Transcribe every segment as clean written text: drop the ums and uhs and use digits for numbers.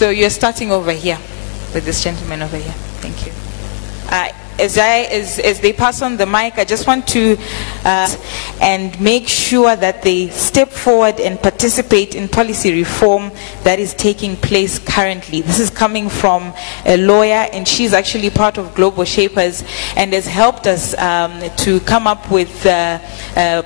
So you're starting over here with this gentleman over here. Thank you. As they pass on the mic, I just want to and make sure that they step forward and participate in policy reform that is taking place currently. This is coming from a lawyer, and she's actually part of Global Shapers and has helped us to come up with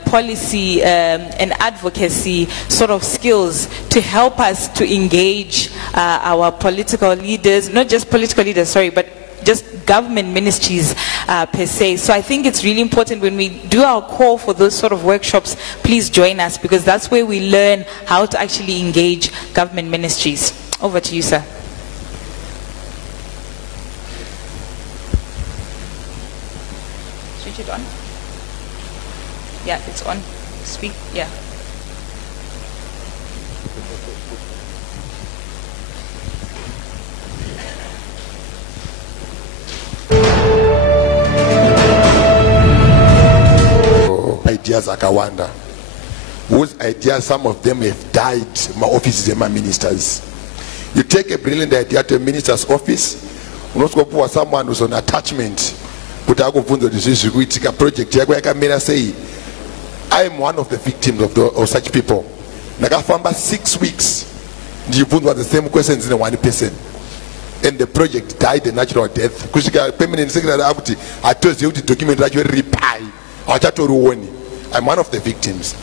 policy and advocacy sort of skills to help us to engage our political leaders, not just political leaders, sorry, but just government ministries per se. So I think it's really important when we do our call for those sort of workshops, please join us, because that's where we learn how to actually engage government ministries. Over to you, sir. Switch it on. Yeah, it's on. Speak. Yeah. Ideas akawanda, whose ideas, some of them have died. My offices and my ministers. You take a brilliant idea to a minister's office, unosikopuwa someone who's on attachment, kuti akubvunza kuti zvizvi kuitika project yako yakamira sei. I am one of the victims of such people. Nakafamba 6 weeks ndibvunzwa the same questions in one person, and the project died a natural death. Kusvika permanent secretary akuti atozive kuti document racho ripai. I'm one of the victims.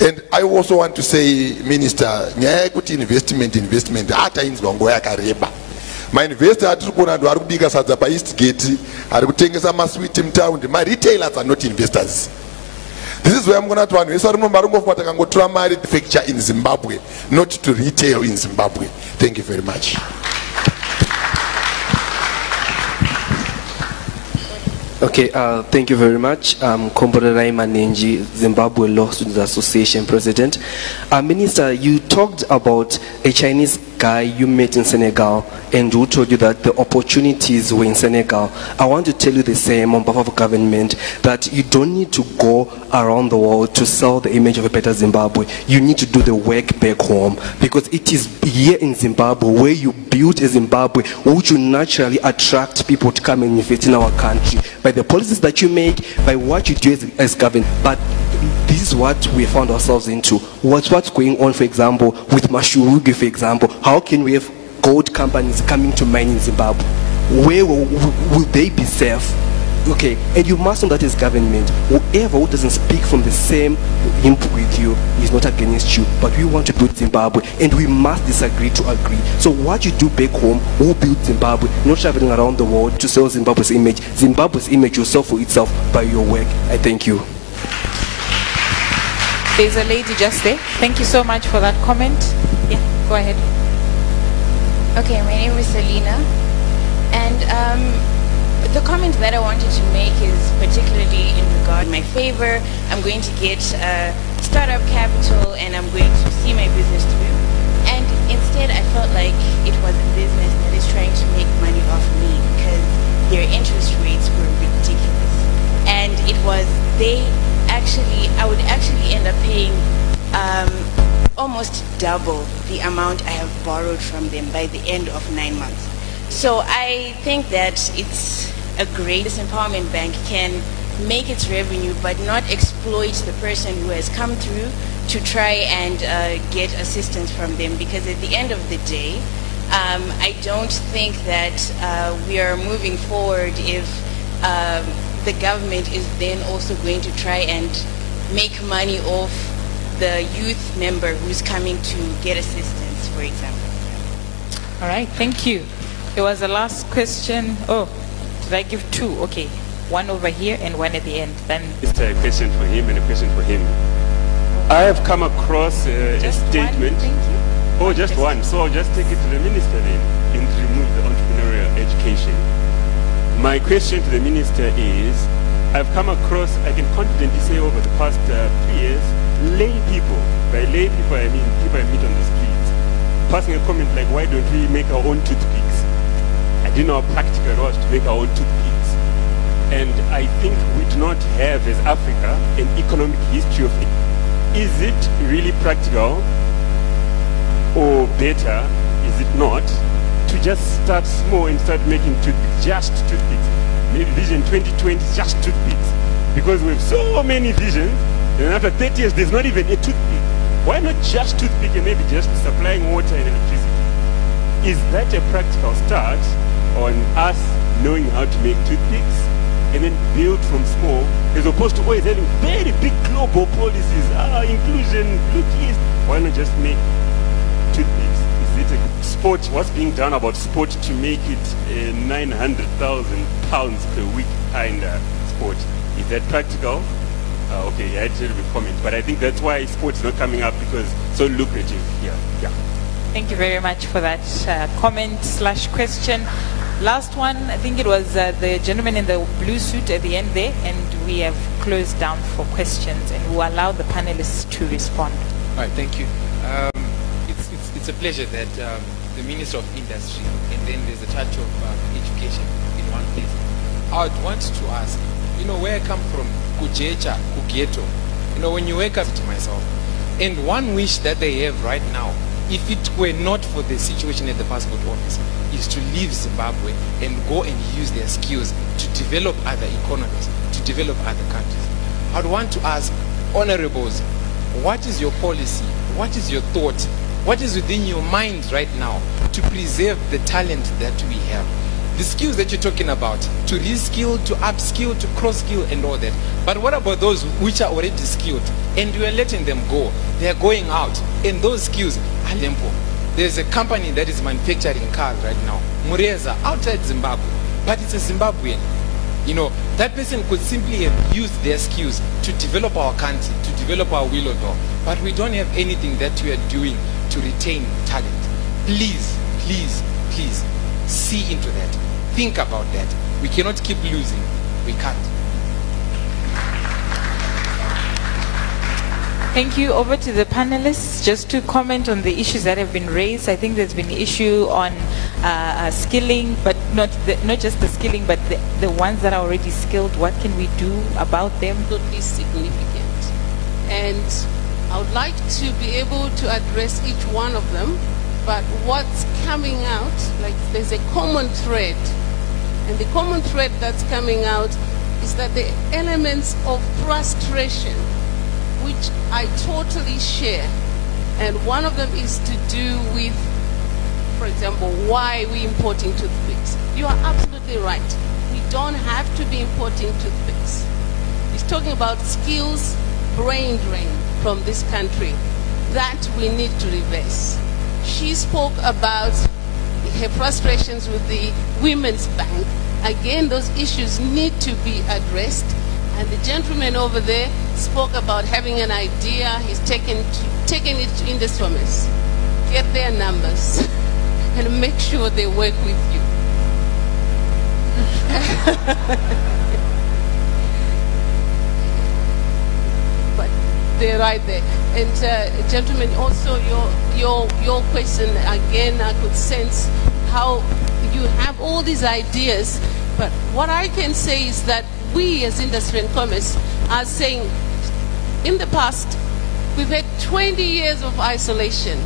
And I also want to say, Minister, investment ata inzwa nguva yakareba. My investor atiri kuona ndo ari kubika sadza pa East Gate, ari kutengesa maswiti mutaundi. My retailers are not investors. This is where I'm going to vanhu vese vari mumarungofu takangotora mari manufacture in Zimbabwe, not to retail in Zimbabwe. Thank you very much. Okay, thank you very much. Kombore Raima Nenji, Zimbabwe Law Students Association President. Minister, you talked about a Chinese guy you met in Senegal and who told you that the opportunities were in Senegal. I want to tell you the same on behalf of government, that you don't need to go around the world to sell the image of a better Zimbabwe. You need to do the work back home, because it is here in Zimbabwe where you build a Zimbabwe which will naturally attract people to come and invest in our country by the policies that you make, by what you do as government. But this is what we found ourselves into. What's going on, for example, with Mashurugi, for example. How can we have gold companies coming to mine in Zimbabwe? Where will they be safe? Okay, and you must know that as government, whoever who doesn't speak from the same input with you is not against you, but we want to build Zimbabwe, and we must disagree to agree. So what you do back home will build Zimbabwe, not traveling around the world to sell Zimbabwe's image. Zimbabwe's image will sell for itself by your work. I thank you. There's a lady just there. Thank you so much for that comment. Yeah, go ahead. Okay, my name is Selina, and the comment that I wanted to make is particularly in regard to my favor. I'm going to get startup capital, and I'm going to see my business through. And instead, I felt like it was a business that is trying to make money off me, because their interest rates were ridiculous. And it was, I would actually end up paying almost double the amount I have borrowed from them by the end of 9 months. So I think that it's a great empowerment bank can make its revenue but not exploit the person who has come through to try and get assistance from them, because at the end of the day, I don't think that we are moving forward if the government is then also going to try and make money off the youth member who's coming to get assistance, for example. All right, thank you. There was a last question. Oh, did I give two? Okay, one over here and one at the end. Then just a question for him and a question for him. I have come across a statement. One, thank you. Oh, just one. So I'll just take it to the minister then and remove the entrepreneurial education. My question to the minister is, I've come across, I can confidently say over the past 3 years, lay people, by lay people I mean people I meet on the streets, passing a comment like, why don't we make our own toothpicks? I didn't know how practical it was to make our own toothpicks. And I think we do not have, as Africa, an economic history of it. Is it really practical, or better, is it not, we just start small and start making toothpicks, just toothpicks? Maybe Vision 2020 is just toothpicks. Because we have so many visions, and after 30 years, there's not even a toothpick. Why not just toothpick and maybe just supplying water and electricity? Is that a practical start on us knowing how to make toothpicks and then build from small, as opposed to always having very big global policies, inclusion, look east? Why not just make toothpicks? Is it a sport? What's being done about sport to make it a 900,000 pounds per week kind of sport? Is that practical? Okay, I had to comment, but I think that's why sport is not coming up, because it's so lucrative. Yeah. Thank you very much for that comment/question. Last one, I think it was the gentleman in the blue suit at the end there, and we have closed down for questions, and we'll allow the panelists to respond. All right, thank you. It's a pleasure that the Minister of Industry, and then there's a touch of education in one place. I would want to ask, where I come from, Kujecha, Kugeto, when you wake up to myself, and one wish that they have right now, if it were not for the situation at the passport office, is to leave Zimbabwe and go and use their skills to develop other economies, to develop other countries. I'd want to ask, honorables, what is your policy? What is your thought? What is within your mind right now to preserve the talent that we have? The skills that you're talking about, to reskill, to upskill, to cross-skill and all that. But what about those which are already skilled and you are letting them go? They are going out and those skills are limpo. There's a company that is manufacturing cars right now, Mureza, outside Zimbabwe, but it's a Zimbabwean. That person could simply have used their skills to develop our country, to develop our Willow, but we don't have anything that we are doing to retain talent. Please, please, please, see into that. Think about that. We cannot keep losing. We can't. Thank you. Over to the panelists, just to comment on the issues that have been raised. I think there's been an issue on skilling, but not just the skilling, but the ones that are already skilled. What can we do about them? Absolutely significant. And I would like to be able to address each one of them, but what's coming out, like there's a common thread. And the common thread that's coming out is that the elements of frustration, which I totally share, and one of them is to do with, for example, why we're importing toothpicks. You are absolutely right. We don't have to be importing toothpicks. He's talking about skills, brain drain from this country that we need to reverse. She spoke about her frustrations with the Women's Bank. Again, those issues need to be addressed. And the gentleman over there spoke about having an idea. He's taken it to industries. Get their numbers and make sure they work with you. But they're right there. And gentlemen, also your question, again, I could sense how you have all these ideas. But what I can say is that we as Industry and Commerce are saying, in the past, we've had 20 years of isolation,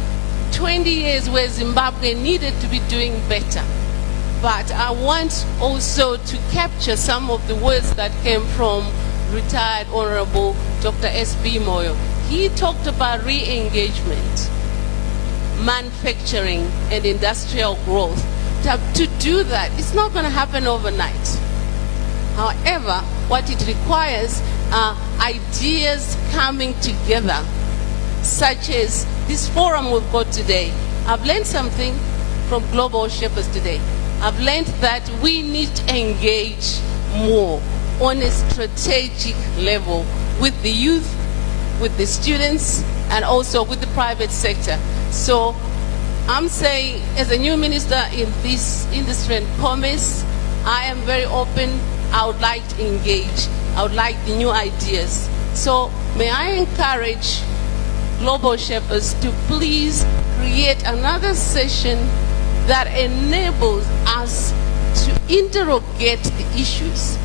20 years where Zimbabwe needed to be doing better. But I want also to capture some of the words that came from retired Honorable Dr. S.B. Moyo. He talked about re-engagement, manufacturing, and industrial growth. To do that, it's not going to happen overnight. However, what it requires are ideas coming together, such as this forum we've got today. I've learned something from Global Shepherds today. I've learned that we need to engage more on a strategic level with the youth, with the students, and also with the private sector. So I'm saying, as a new minister in this Industry and Commerce, I am very open. I would like to engage. I would like the new ideas. So may I encourage Global Shepherds to please create another session that enables us to interrogate the issues